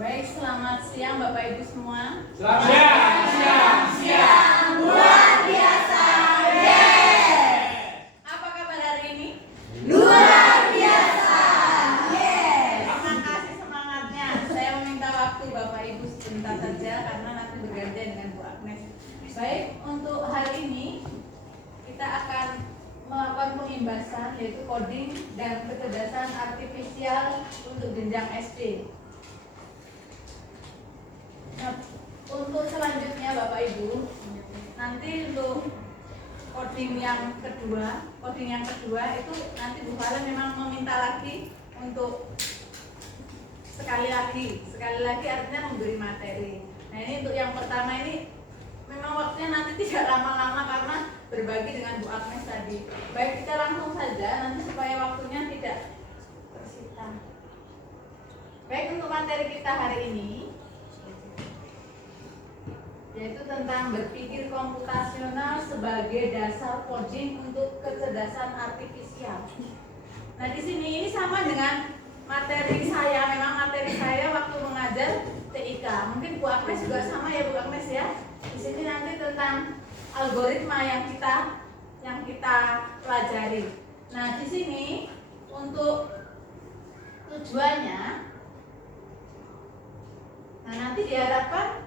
Baik, selamat siang Bapak Ibu semua. Selamat siang. Luar biasa. Yes. Apa kabar hari ini? Luar biasa. Yes. Terima kasih semangatnya. Saya meminta waktu Bapak Ibu sebentar saja karena nanti bergantian dengan Bu Agnes. Baik, untuk hari ini kita akan melakukan pengimbasan yaitu coding dan kecerdasan artifisial untuk jenjang SD. Nah, untuk selanjutnya Bapak Ibu, nanti untuk coding yang kedua itu nanti Bu Farah memang meminta lagi untuk sekali lagi artinya memberi materi. Nah ini untuk yang pertama ini memang waktunya nanti tidak lama-lama karena berbagi dengan Bu Agnes tadi. Baik, kita langsung saja nanti supaya waktunya tidak tersita. Baik, untuk materi kita hari ini yaitu tentang berpikir komputasional sebagai dasar coding untuk kecerdasan artifisial. Nah, di sini ini sama dengan materi saya. Memang materi saya waktu mengajar TIK. Mungkin Bu Agnes juga sama ya Bu Agnes ya. Di sini nanti tentang algoritma yang kita pelajari. Nah, di sini untuk tujuannya, nah nanti diharapkan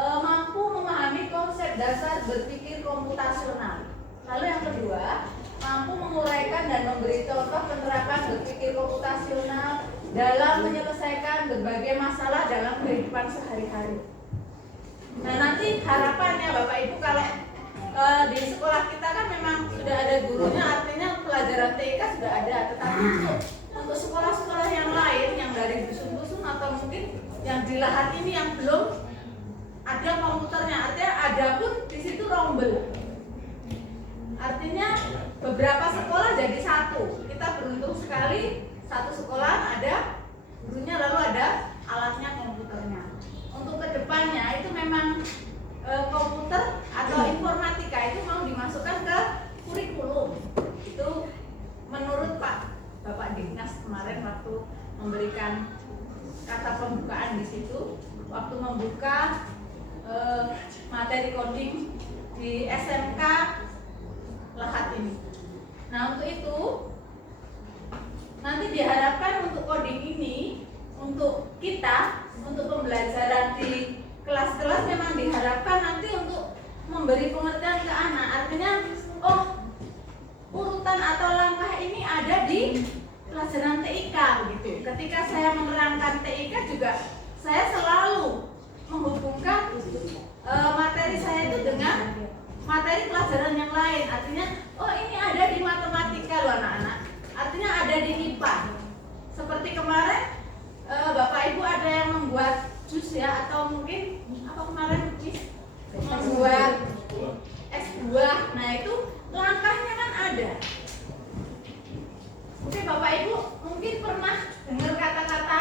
mampu memahami konsep dasar berpikir komputasional. Lalu yang kedua, mampu menguraikan dan memberi contoh penerapan berpikir komputasional dalam menyelesaikan berbagai masalah dalam kehidupan sehari-hari. Nah nanti harapannya Bapak Ibu kalau di sekolah kita kan memang sudah ada gurunya, artinya pelajaran TIK sudah ada. Tetapi untuk sekolah-sekolah yang lain yang dari dusun-dusun atau mungkin yang di lahan ini yang belum ada komputernya, artinya ada pun di situ rombel. Artinya beberapa sekolah jadi satu. Kita beruntung sekali satu sekolah ada gurunya lalu ada alatnya komputernya. Untuk kedepannya itu memang komputer atau informatika itu mau dimasukkan ke kurikulum. Itu menurut Bapak Dinas kemarin waktu memberikan kata pembukaan di situ, waktu membuka materi coding di SMK Lahat ini. Nah untuk itu nanti diharapkan untuk coding ini untuk kita untuk pembelajaran di kelas-kelas memang diharapkan nanti untuk memberi pengertian ke anak. Artinya urutan atau langkah ini ada di pelajaran TIK begitu. Ketika saya menerangkan TIK juga saya selalu menghubungkan materi saya itu dengan materi pelajaran yang lain. Artinya, ini ada di matematika loh anak-anak. Artinya ada di IPA. Seperti kemarin Bapak Ibu ada yang membuat jus ya, atau mungkin apa kemarin membuat es buah. Nah itu langkahnya kan ada. Oke Bapak Ibu mungkin pernah dengar kata-kata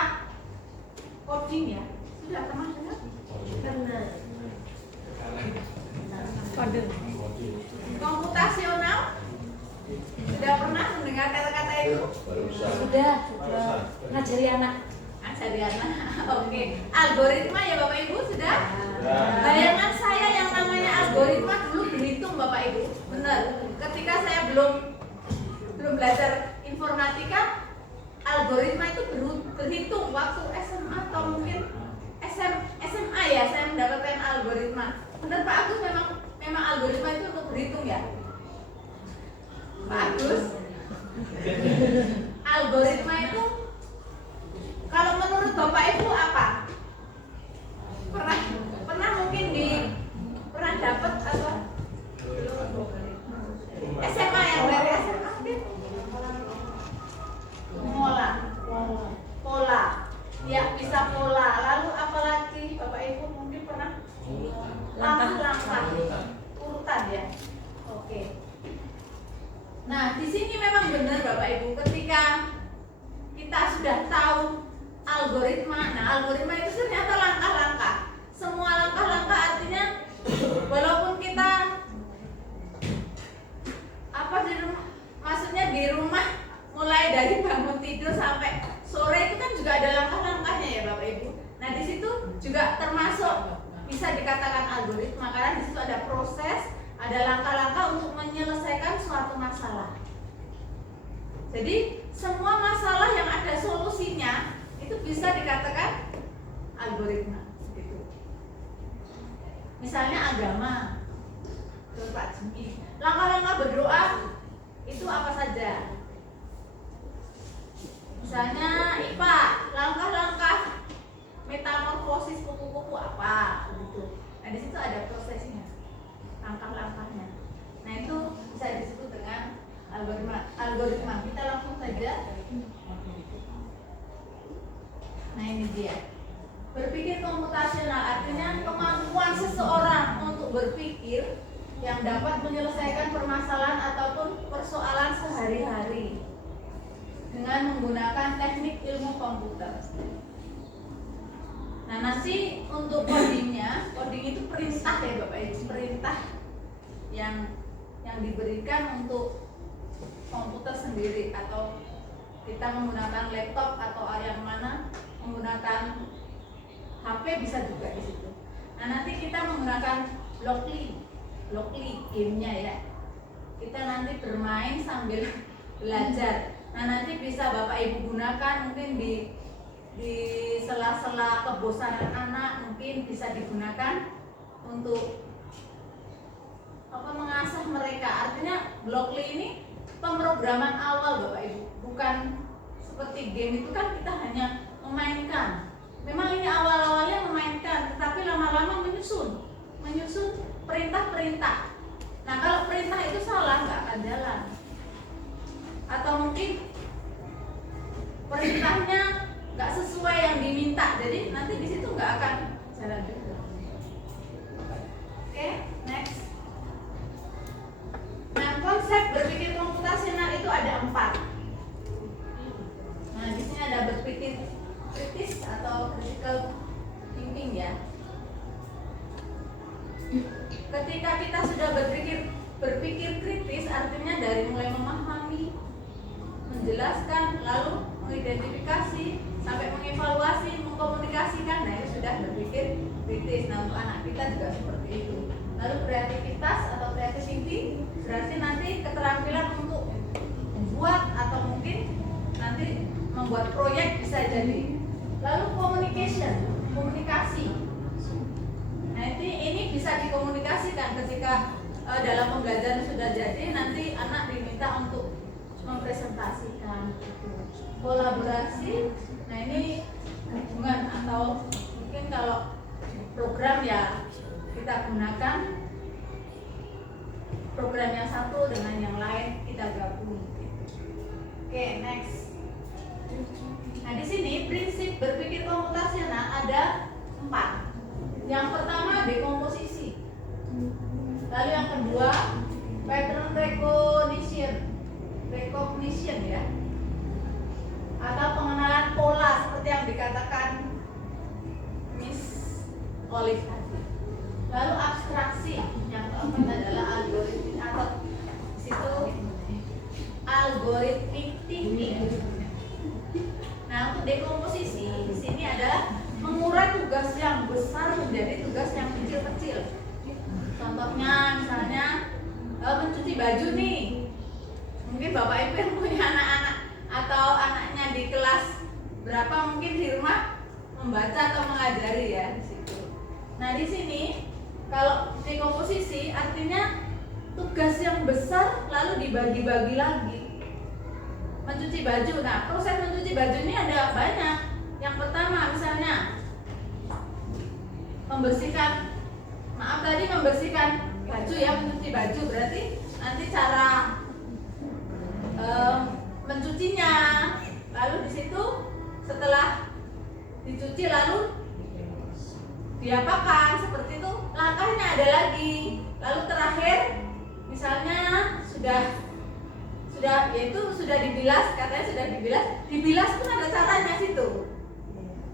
coding ya? Sudah pernah dengar? Pernah. Kode komputasional sudah pernah mendengar kata-kata itu? Sudah ngajari anak. Oke. Algoritma ya Bapak Ibu sudah? Bayangan saya yang namanya algoritma dulu berhitung Bapak Ibu. Benar. Ketika saya belum belajar informatika, algoritma itu berhitung waktu SMA atau mungkin SMA ya, saya mendapatkan algoritma. Benar Pak Agus, memang algoritma itu untuk berhitung ya? Pak Agus? Algoritma itu kalau menurut Bapak Ibu apa? Pernah mungkin pernah dapat atau SMA yang dari SMA mungkin? Pola. Ya bisa pola. Lalu apalagi Bapak Ibu mungkin pernah? Langkah urutan ya. Oke. Nah di sini memang benar Bapak Ibu ketika kita sudah tahu algoritma. Nah algoritma itu ternyata langkah-langkah. Semua langkah-langkah artinya walaupun kita maksudnya di rumah mulai dari bangun tidur sampai sore itu kan juga ada langkah-langkahnya ya Bapak Ibu. Nah Nah di situ juga termasuk bisa dikatakan algoritma karena di situ ada proses, ada langkah-langkah untuk menyelesaikan suatu masalah. Jadi semua masalah yang ada solusinya itu bisa dikatakan algoritma. Gitu. Misalnya agama, Pak Jimmy, langkah-langkah berdoa itu apa saja? Misalnya IPA, langkah-langkah metamorfosis kupu-kupu apa? Gitu. Nah di situ ada prosesnya, langkah-langkahnya. Nah itu bisa disebut dengan algoritma. Kita langsung saja. Nah ini dia. Berpikir komputasional artinya kemampuan seseorang untuk berpikir yang dapat menyelesaikan permasalahan ataupun persoalan sehari-hari dengan menggunakan teknik ilmu komputer. Nah nanti untuk codingnya, coding itu perintah ya Bapak Ibu, perintah yang diberikan untuk komputer sendiri, atau kita menggunakan laptop atau yang mana menggunakan HP bisa juga di situ. Nah nanti kita menggunakan Blockly gamenya ya. Kita nanti bermain sambil belajar. Nah nanti bisa Bapak Ibu gunakan mungkin di sela-sela kebosanan anak, mungkin bisa digunakan untuk mengasah mereka. Artinya Blockly ini pemrograman awal Bapak Ibu, bukan seperti game itu kan kita hanya memainkan. Memang ini awal-awalnya memainkan, tetapi lama-lama menyusun perintah-perintah. Nah kalau perintah itu salah nggak akan jalan, atau mungkin perintahnya nggak sesuai yang diminta, jadi nanti di situ nggak akan jalan juga. Oke, next. Nah konsep berpikir komputasional itu ada 4. Nah di sini ada berpikir kritis atau critical thinking ya. Ketika kita sudah berpikir kritis, artinya dari mulai memahami, menjelaskan, lalu mengidentifikasi, sampai mengevaluasi, mengkomunikasikan, nah itu sudah berpikir kritis. Nah untuk anak kita juga seperti itu. Lalu kreativitas atau creativity berarti nanti keterampilan untuk membuat atau mungkin nanti membuat proyek bisa jadi. Lalu komunikasi. Nah ini bisa dikomunikasikan ketika dalam pembelajaran sudah jadi, nanti anak diminta untuk mempresentasikan. Kolaborasi, nah ini hubungan atau mungkin kalau program ya kita gunakan program yang satu dengan yang lain kita gabung. Oke, next. Nah di sini prinsip berpikir komputasional ada 4. Yang pertama dekomposisi, lalu yang kedua pattern recognition ya, atau pengenalan pola seperti yang dikatakan Miss Olive tadi. Lalu abstraksi, yang keempat adalah algoritma atau di situ algorithmic thinking. Nah untuk dekomposisi di sini adalah mengurai tugas yang besar menjadi tugas yang kecil-kecil. Contohnya misalnya mencuci baju nih. Mungkin Bapak Ibu yang punya anak-anak atau anaknya di kelas berapa mungkin di rumah membaca atau mengajari ya di situ. Nah di sini kalau dekomposisi artinya tugas yang besar lalu dibagi-bagi lagi. Mencuci baju. Nah proses mencuci baju ini ada banyak. Yang pertama misalnya membersihkan baju ya, mencuci baju berarti nanti cara mencucinya, lalu di situ setelah dicuci lalu diapakan, seperti itu langkahnya ada lagi. Lalu terakhir misalnya sudah yaitu sudah dibilas, katanya dibilas pun ada caranya situ.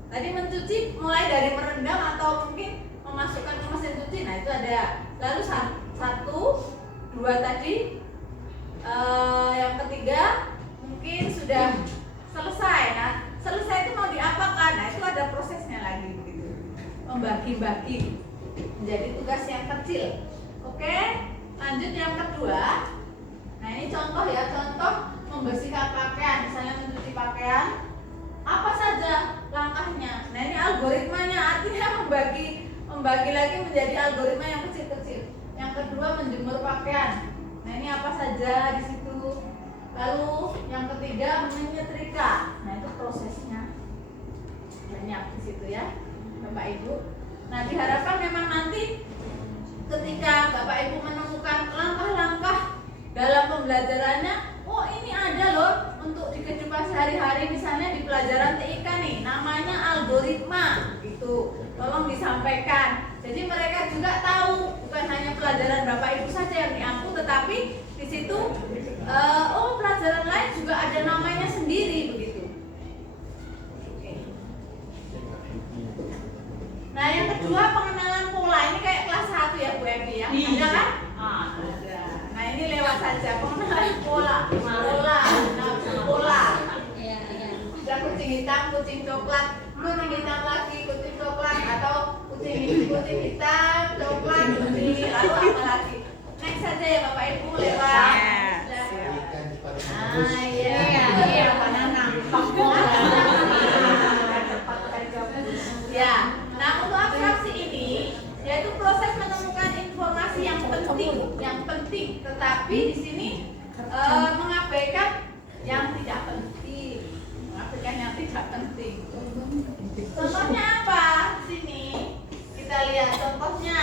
Tadi mencuci mulai dari merendam atau mungkin memasukkan ke mesin cuci, nah itu ada. Lalu 1, 2 tadi, yang ketiga mungkin sudah selesai. Nah selesai itu mau diapakan, nah itu ada prosesnya lagi. dibagi-bagi menjadi tugas yang kecil. Oke, lanjut yang kedua. Nah ini contoh ya, contoh membersihkan pakaian, misalnya mencuci pakaian. Apa saja langkahnya? Nah ini algoritmanya, artinya membagi lagi menjadi algoritma yang kecil-kecil. Yang kedua menjemur pakaian. Nah ini apa saja di situ. Lalu yang ketiga menyetrika. Nah itu prosesnya banyak di situ ya, Bapak Ibu. Nah diharapkan memang nanti ketika Bapak Ibu menemukan langkah-langkah dalam pembelajarannya, oh ini ada loh untuk di kehidupan sehari-hari, misalnya di pelajaran TIK nih, namanya algoritma gitu. Tolong disampaikan. Jadi mereka juga tahu bukan hanya pelajaran Bapak Ibu saja yang diampu, tetapi di situ oh pelajaran lain juga ada namanya sendiri begitu. Oke. Nah yang kedua pengenalan pola, ini kayak kelas 1 ya Bu Evi ya, ada kan? Ada. Nah ini lewat saja pengenalan pola. Ada kucing hitam, kucing coklat, kucing hitam lagi, kucing coklat, atau kucing hitam, coklat, kucing, lalu apa lagi? Next saja ya Bapak Ibu lewat. Iya, ya. Nah untuk abstraksi ini yaitu proses menemukan informasi yang penting, tetapi di sini mengabaikan yang tidak penting, Contohnya apa? Sini kita lihat contohnya.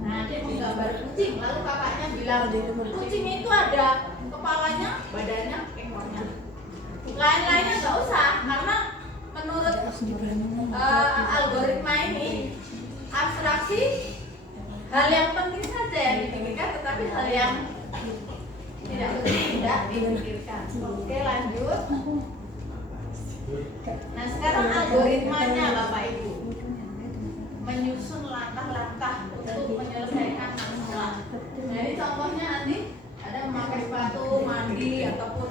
Nah dia menggambar kucing, lalu kakaknya bilang kucing itu ada kepalanya, badannya, ekornya. Lain-lainnya nggak usah, karena menurut algoritma ini abstraksi hal yang penting saja yang dipikirkan, tetapi hal yang tidak penting tidak dipikirkan. Oke lanjut. Nah sekarang algoritmanya Bapak Ibu, menyusun langkah-langkah untuk menyelesaikan masalah. Nah ini contohnya nanti ada memakai sepatu, mandi, ataupun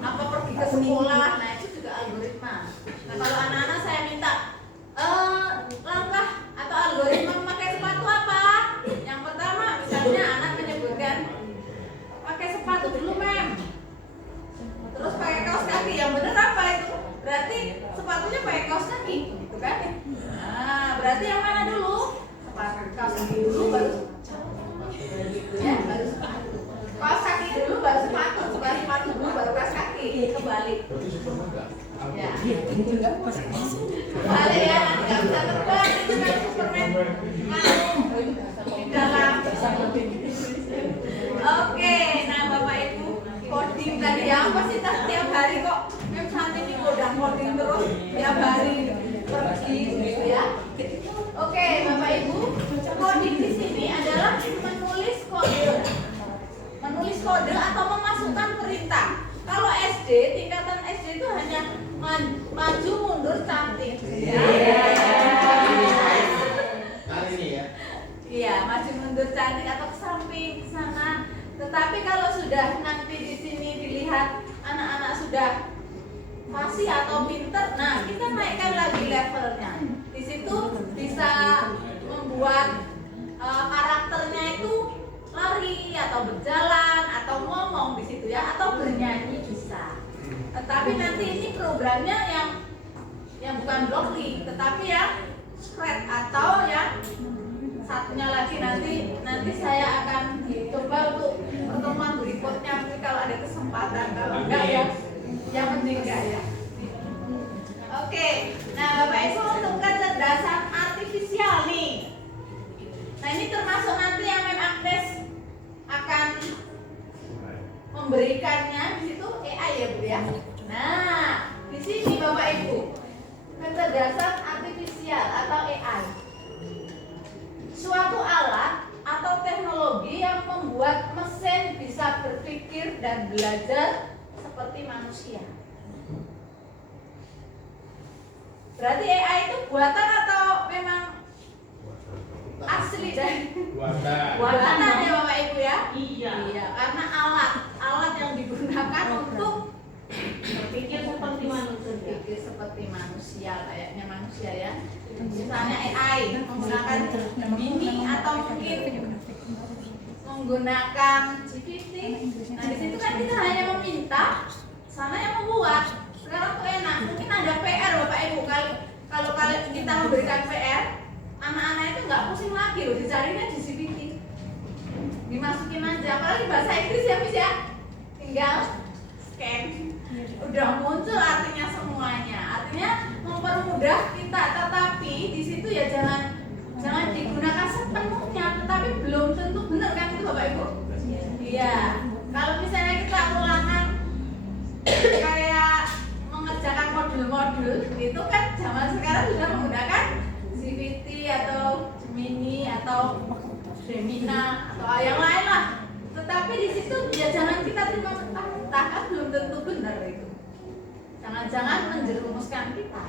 apa pergi ke sekolah. Nah itu juga algoritma. Nah kalau anak-anak saya minta langkah atau algoritma memakai sepatu apa? Yang pertama misalnya anak menyebutkan pakai sepatu dulu mem, terus pakai kaos kaki. Yang benar apa itu? Berarti sepatunya pakai kaos kaki, gitu kan? Nah berarti yang mana dulu? Sepatu, kaos kaki dulu baru gitu ya, baru sepatu. Kaos kaki dulu baru sepatu, sepatu dulu baru kaos kaki, kebalik. Ya, kebalik ya, nanti nggak bisa terbang, itu kan Superman di dalam. Oke, nah Bapak Ibu coding tadi ya, apa sih tiap hari kok Mem Santi ini coding terus tiap hari pergi gitu ya. Oke, Bapak Ibu, coding di sini adalah menulis kode atau memasukkan perintah. Kalau SD, tingkatan SD itu hanya maju mundur cantik. Iya, maju mundur cantik atau ke samping ke sana. Tetapi kalau sudah nanti di sini dilihat anak-anak sudah fasih atau pinter, nah kita naikkan lagi levelnya. Di situ bisa membuat karakternya itu lari atau berjalan atau ngomong di situ ya, atau bernyanyi bisa. Tetapi nanti ini programnya yang bukan blockly, tetapi yang spread atau yang satunya lagi nanti saya akan coba untuk pertemuan berikutnya mungkin kalau ada kesempatan, kalau enggak ya yang penting enggak ya. Oke, nah Bapak Ibu untuk kecerdasan artifisial nih. Nah ini termasuk nanti yang Mem Agnes akan memberikannya di situ AI ya Bu ya. Nah di sini Bapak Ibu kecerdasan artifisial atau AI, suatu alat atau teknologi yang membuat mesin bisa berpikir dan belajar seperti manusia. Berarti AI itu buatan atau memang asli dari buatan ya Bapak Ibu ya? Iya, karena alat yang digunakan untuk berpikir seperti manusia. berpikir seperti manusia, layaknya manusia ya. Misalnya AI menggunakan Gemini atau mungkin menggunakan GPT. Nah di situ kan kita hanya meminta, sana yang membuat. Sekarang tuh enak, mungkin ada PR Bapak Ibu. Kalau kita memberikan PR, anak-anak itu nggak pusing lagi loh, dicarinya di GPT, dimasukin aja. Apalagi bahasa Inggris ya Miss ya, tinggal scan, udah muncul artinya semuanya. Artinya mempermudah kita, tetapi di situ ya jangan digunakan sepenuhnya, tetapi belum tentu benar kan itu Bapak Ibu. Iya, kalau misalnya kita ulangan kayak mengerjakan modul-modul itu kan zaman sekarang sudah menggunakan GPT atau Gemini atau Gemina atau yang lain lah. Tetapi di situ ya jangan kita terima mentah-mentah, kan belum tentu benar itu. Jangan-jangan menjerumuskan kita.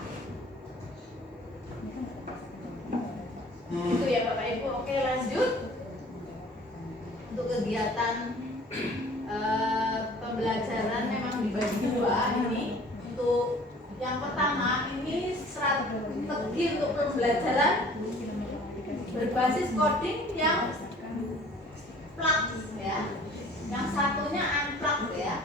Itu ya Bapak Ibu. Oke, lanjut. Untuk kegiatan pembelajaran memang dibagi dua ini. Untuk yang pertama ini strategi untuk pembelajaran berbasis coding yang plug ya. Yang satunya unplug ya.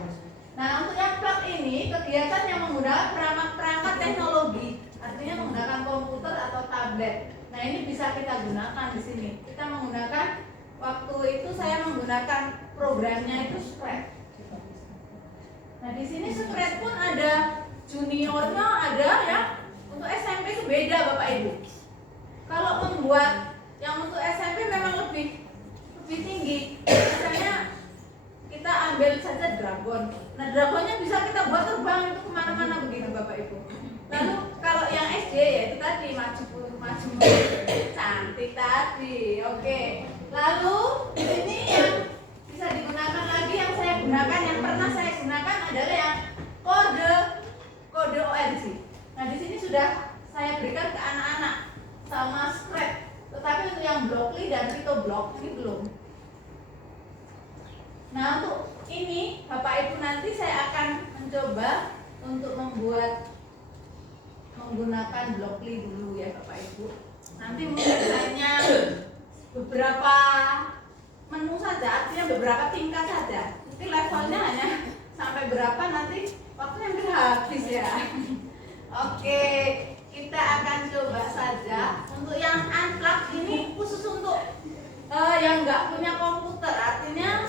Nah, untuk yang plug ini kegiatan yang menggunakan perangkat teknologi, artinya menggunakan komputer atau tablet. Nah, ini bisa kita gunakan di sini. Kita menggunakan, waktu itu saya menggunakan programnya itu Scratch. Nah, di sini Scratch pun ada juniornya, ada ya. Untuk SMP itu beda Bapak Ibu. Kalau membuat yang untuk SMP memang lebih tinggi. Misalnya kita ambil saja dragon. Nah, dragonnya bisa kita buat terbang itu kemana-mana begitu Bapak Ibu. Lalu kalau yang SD ya itu tadi maju cantik tadi. Oke. Lalu di sini yang bisa digunakan lagi, yang saya gunakan, yang pernah saya gunakan adalah yang kode ORG. Nah, di sini sudah saya berikan ke anak-anak sama Scratch. Tetapi untuk yang Blockly dan PhytoBlock ini belum. Nah, untuk ini Bapak Ibu nanti saya akan mencoba untuk menggunakan Blockly dulu ya Bapak Ibu. Nanti mungkin hanya beberapa menu saja, artinya beberapa tingkat saja. Nanti levelnya hanya sampai berapa nanti waktunya hampir habis ya. Oke, kita akan coba saja. Untuk yang unplug ini khusus untuk yang nggak punya komputer, artinya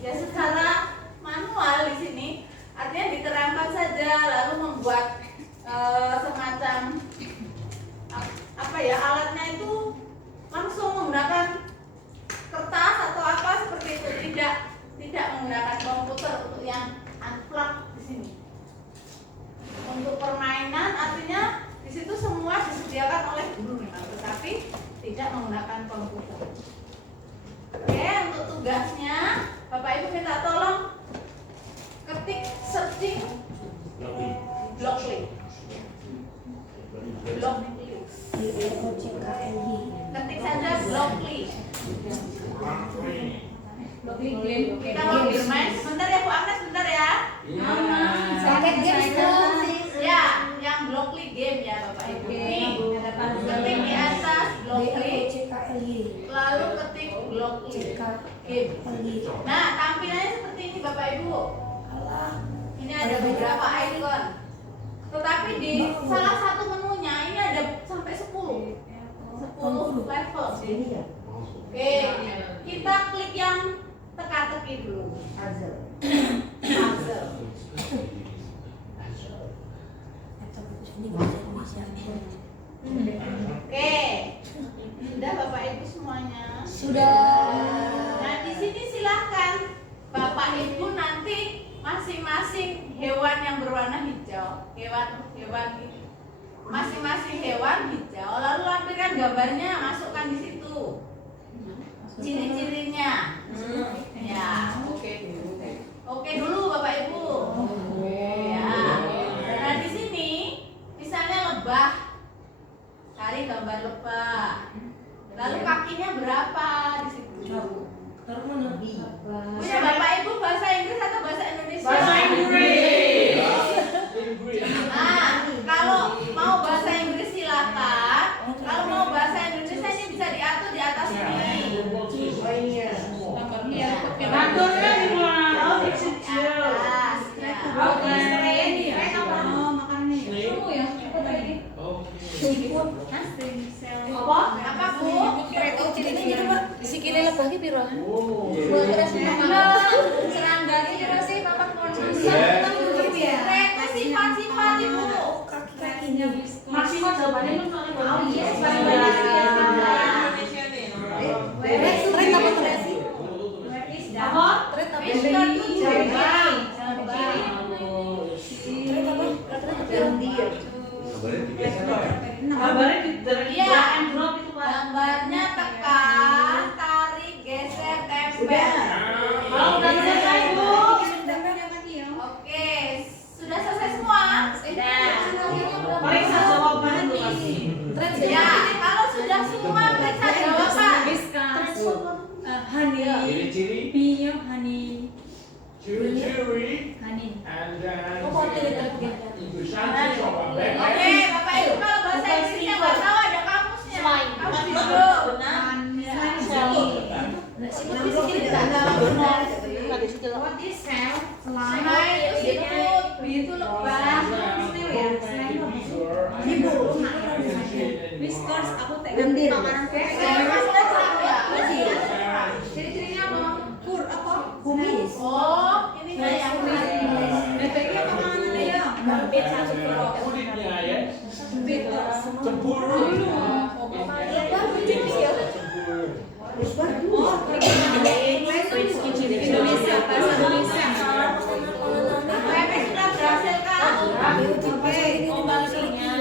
ya secara manual di sini, artinya diterangkan saja lalu membuat semacam apa ya, alatnya itu langsung menggunakan kertas atau apa seperti itu, tidak menggunakan komputer untuk yang unplug di sini. Untuk permainan artinya di situ semua disediakan oleh guru memang, tetapi tidak menggunakan komputer. Oke, untuk tugasnya Bapak Ibu minta tolong ketik searching Blockly. Ketik saja Blockly. Blockly game. Kita mau bermain sebentar ya Bu Agnes, sebentar ya. Sakit games dong. Ya, yang Blockly game ya Bapak Ibu. Ketik di atas Blockly, lalu ketik Blockly game. Nah, tampilannya seperti ini Bapak Ibu. Ini ada beberapa icon. Tetapi di salah satu menunya ini ada sampai 10 level. Oke, kita klik yang teka-teki dulu. Puzzle. Oke, sudah Bapak Ibu semuanya? Sudah. Nah, di sini silahkan Bapak Ibu nanti masing-masing hewan yang berwarna hijau, masing-masing hewan hijau, lalu lampirkan gambarnya, masukkan di situ ciri-cirinya. Ya, oke dulu Bapak Ibu. Ya. Nah, di sini misalnya lebah, cari gambar lebah. Lalu kakinya berapa di situ? Punya Bapak Ibu bahasa Inggris atau bahasa Indonesia? Bahasa Inggris. Nah, Kartonnya di mana? Oh, kecil. Atas, ya. Oke. Oh, makannya. Kamu yang cepet lagi. Apa Bu? Sikile lebah ki piro? Oh. Buat terus Serangga kira sih Bapak mau ya. sifat-sifat Ibu. Kakinya Maksimal jawabannya lu paling Oh iya, paling paling banyak. Tret apa tret sih? Apa? Tret apa? Mister tuh jangan. Tret apa? Kabarnya dari Iya. drag and drop itu Pak. Gambarnya tekan, tarik, geser, tempel. Kalau udah selesai Bu. Oke, sudah selesai semua? Sudah. Periksa jawabannya dulu pasti. Tret Ya, kalau sudah semua periksa jawaban. Honey. Ciri-ciri. Pinyo honey. Ciri-ciri. Honey. And then. Oh, tidak. Ibu Santi coba Oke, back. Bapak Ibu kalau bahasa Inggrisnya nggak tahu ada kamusnya. Harus dulu. Selain itu siput, itu lebah. Whiskers aku tak ganti makanan Ciri-cirinya apa? kur apa? Kumis. Oh, ini kayak Bebeknya apa makanan ya? Kulitnya ya. Bebek. Cemburu. Oh, Indonesia, bahasa Indonesia. PP sudah berhasil kan?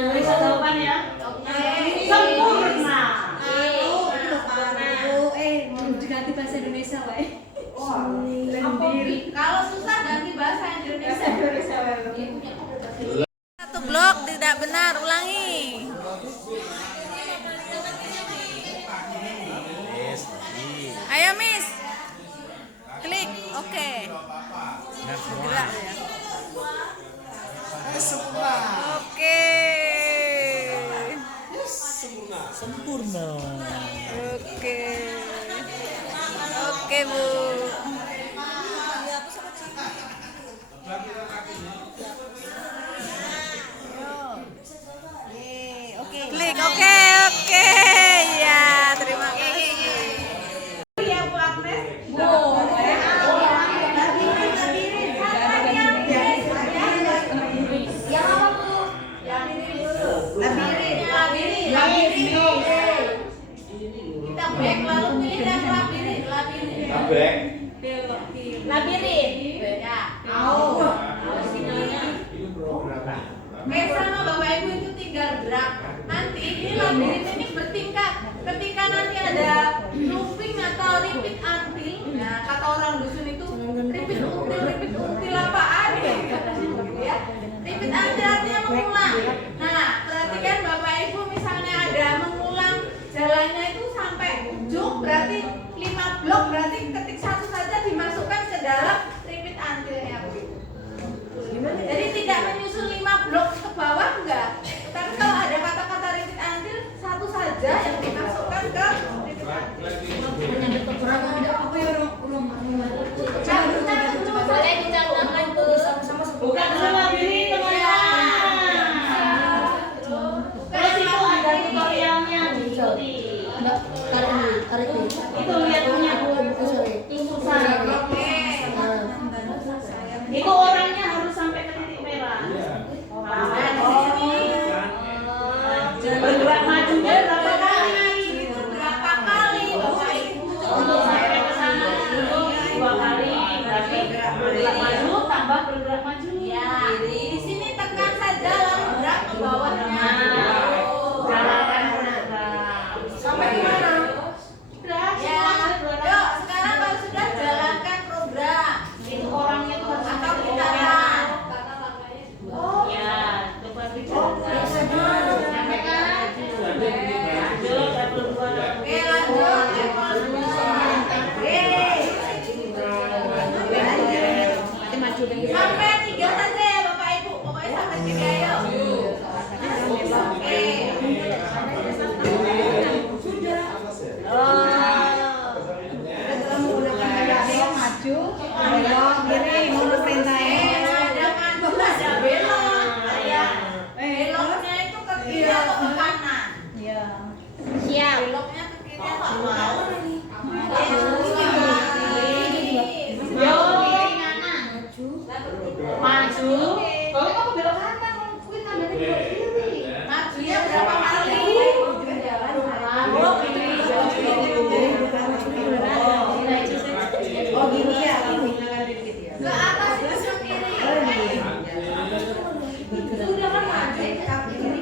Periksa jawabannya. Oke. Sempurna. Diganti bahasa Indonesia, Pak. Kalau susah ganti bahasa Indonesia. Satu blok tidak benar, ulangi. Ayo Miss. Klik, oke. Bergerak ya. Oke. Sempurna. Oke. Oke, Bu. Klik, oke, oke. Ya, terima kasih. Ya, Bu Agnes. Yang apa, Bu? Yang ini dulu. Labirin. Kita back lalu pilih yang labirin. Tabek. Labirin. Ya. Oke, sama Bapak Ibu itu tinggal drag. Nanti ini labirin ini bertingkat. Ketika nanti ada looping atau repeat until, nah kata orang dusun itu repeat until apaan ya? Repeat until artinya mengulang. Nah, perhatikan Bapak Ibu misalnya ada mengulang jalannya itu sampai ujung berarti 5 blok, berarti ketik satu saja dimasukkan ke dalam repeat until-nya begitu. Jadi tidak menyusul 5 blok ke bawah enggak. Tapi kalau ada kata-kata repeat until satu saja yang dimasukkan ke repeat until. Boleh dicontohkan Bu. Bukan labirin teman-teman. Terus itu ada tutorialnya diikuti. Itu lihat punya tulisan. Oke. Itu orangnya harus sampai ke titik merah. Bergerak majunya berapa kali? Berapa kali Bapak Ibu? Untuk sampai ke sana dulu 2 kali. Berarti bergerak maju tambah bergerak maju. Ya, di sini tekan saja lalu drag ke bawahnya. Jalankan program. Sampai di mana? Sudah, Ya, yuk sekarang kalau sudah jalankan program itu orangnya tuh harus atau sampai kita ke kan? ya, coba dicoba. Sampai kan? Lanjut, level 2. Oke, lanjut level 2. Oke. Sampai 3 maju, belok kiri, ngono perintahnya. Ada maju, ada belok. Ya. Beloknya itu ke kiri atau ke kanan? Iya. Siap. Beloknya ke kiri atau ke kanan? Maju. Kalau kamu belok kanan, kuwi kanan belok kiri. Majunya berapa kali? Oh gini ya. Ke atas itu ke kiri. Sudah kan maju kaki kiri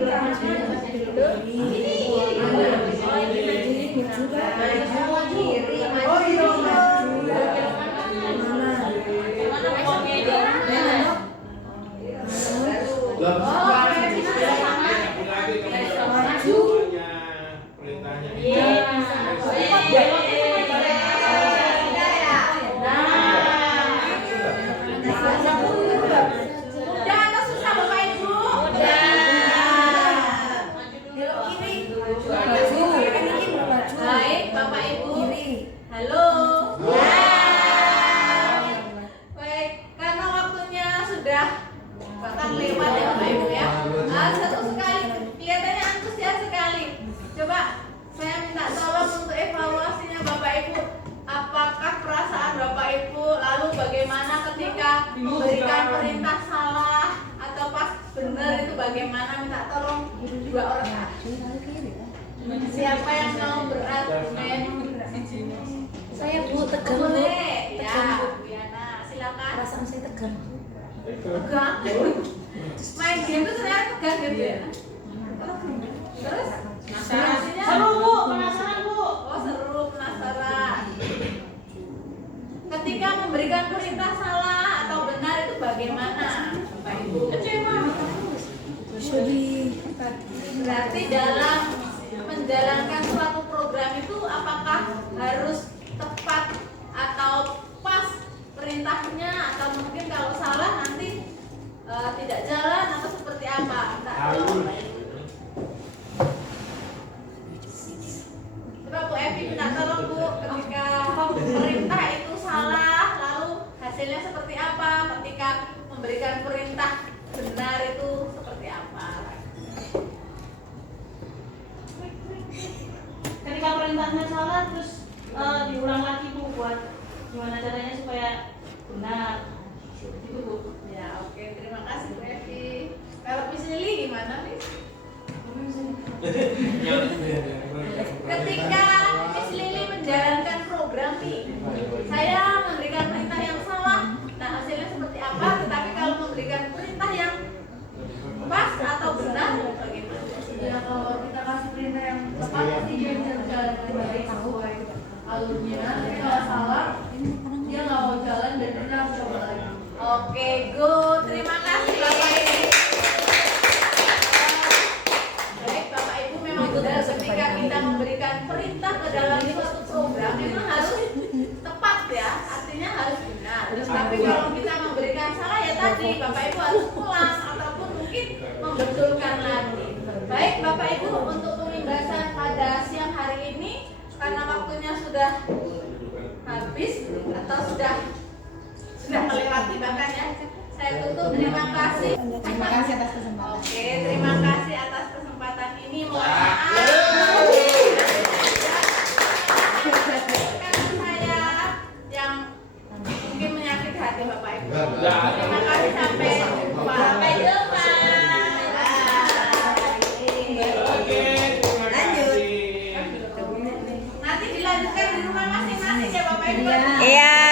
Udah atau susah Bapak Ibu? Baik, Bapak Ibu. Halo. Baik, karena waktunya sudah batang lewat ya Bapak Ibu ya. Satu sekali, kelihatannya antusias sekali. Coba saya minta tolong untuk evaluasinya Bapak Ibu. Apakah perasaan Bapak Ibu lalu bagaimana ketika memberikan perintah salah atau pas benar itu bagaimana? Minta tolong dua orang. Siapa yang mau berargumen? Saya Bu tegang. Boleh. Ya, Bu Yana, silakan. Perasaan saya tegang. Tegang. Main game itu ternyata tegang gitu ya. Terus? Hasilnya? Seru Bu, penasaran Bu. Oh seru, penasaran. Ketika memberikan perintah salah atau benar itu bagaimana, Bapak Ibu? Berarti dalam menjalankan suatu program itu apakah harus tepat atau pas perintahnya atau mungkin kalau salah nanti tidak jalan atau seperti apa? Minta tolong, Bapak Ibu. Coba Bu Evi minta tolong Bu, ketika perintah itu salah lalu hasilnya seperti apa, ketika memberikan perintah benar itu seperti apa? Ketika perintahnya salah terus diulang lagi Bu buat gimana caranya supaya benar. Itu Bu. Ya oke, terima kasih Bu Evi. Kalau Miss Lili gimana Miss? Ketika Miss Lili menjalankan program nih, saya memberikan perintah yang salah. Nah hasilnya seperti apa? Tetapi kalau memberikan perintah yang pas atau benar, bagaimana? Ya kalau kita kasih perintah yang tepat pasti dia bisa berjalan dengan baik sesuai alurnya. Tapi kalau salah dia nggak mau jalan dan kita harus coba lagi. Oke, good. Terima kasih Bapak Ibu. Baik Bapak Ibu, memang benar ketika kita memberikan perintah ke dalam suatu program memang harus tepat ya, artinya harus benar. Tapi kalau kita memberikan salah ya tadi Bapak Ibu harus pulang ataupun mungkin membetulkan lagi. Baik Bapak Ibu, untuk pemimbasan pada siang hari ini karena waktunya sudah habis atau sudah melewati bahkan ya, saya tutup. Terima kasih. Terima kasih atas kesempatan. Oke, terima kasih atas kesempatan ini. Mohon maaf karena saya yang mungkin menyakiti hati Bapak Ibu. Terima kasih, sampai jumpa. Sampai jumpa. Nanti dilanjutkan di rumah masing-masing ya Bapak Ibu. Iya.